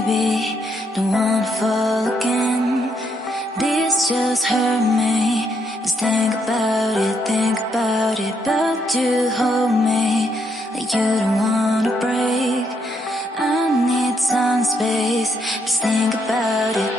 baby, don't wanna fall again. This just hurt me. Just think about it, but you hold me like you don't wanna break. I need some space, just think about it.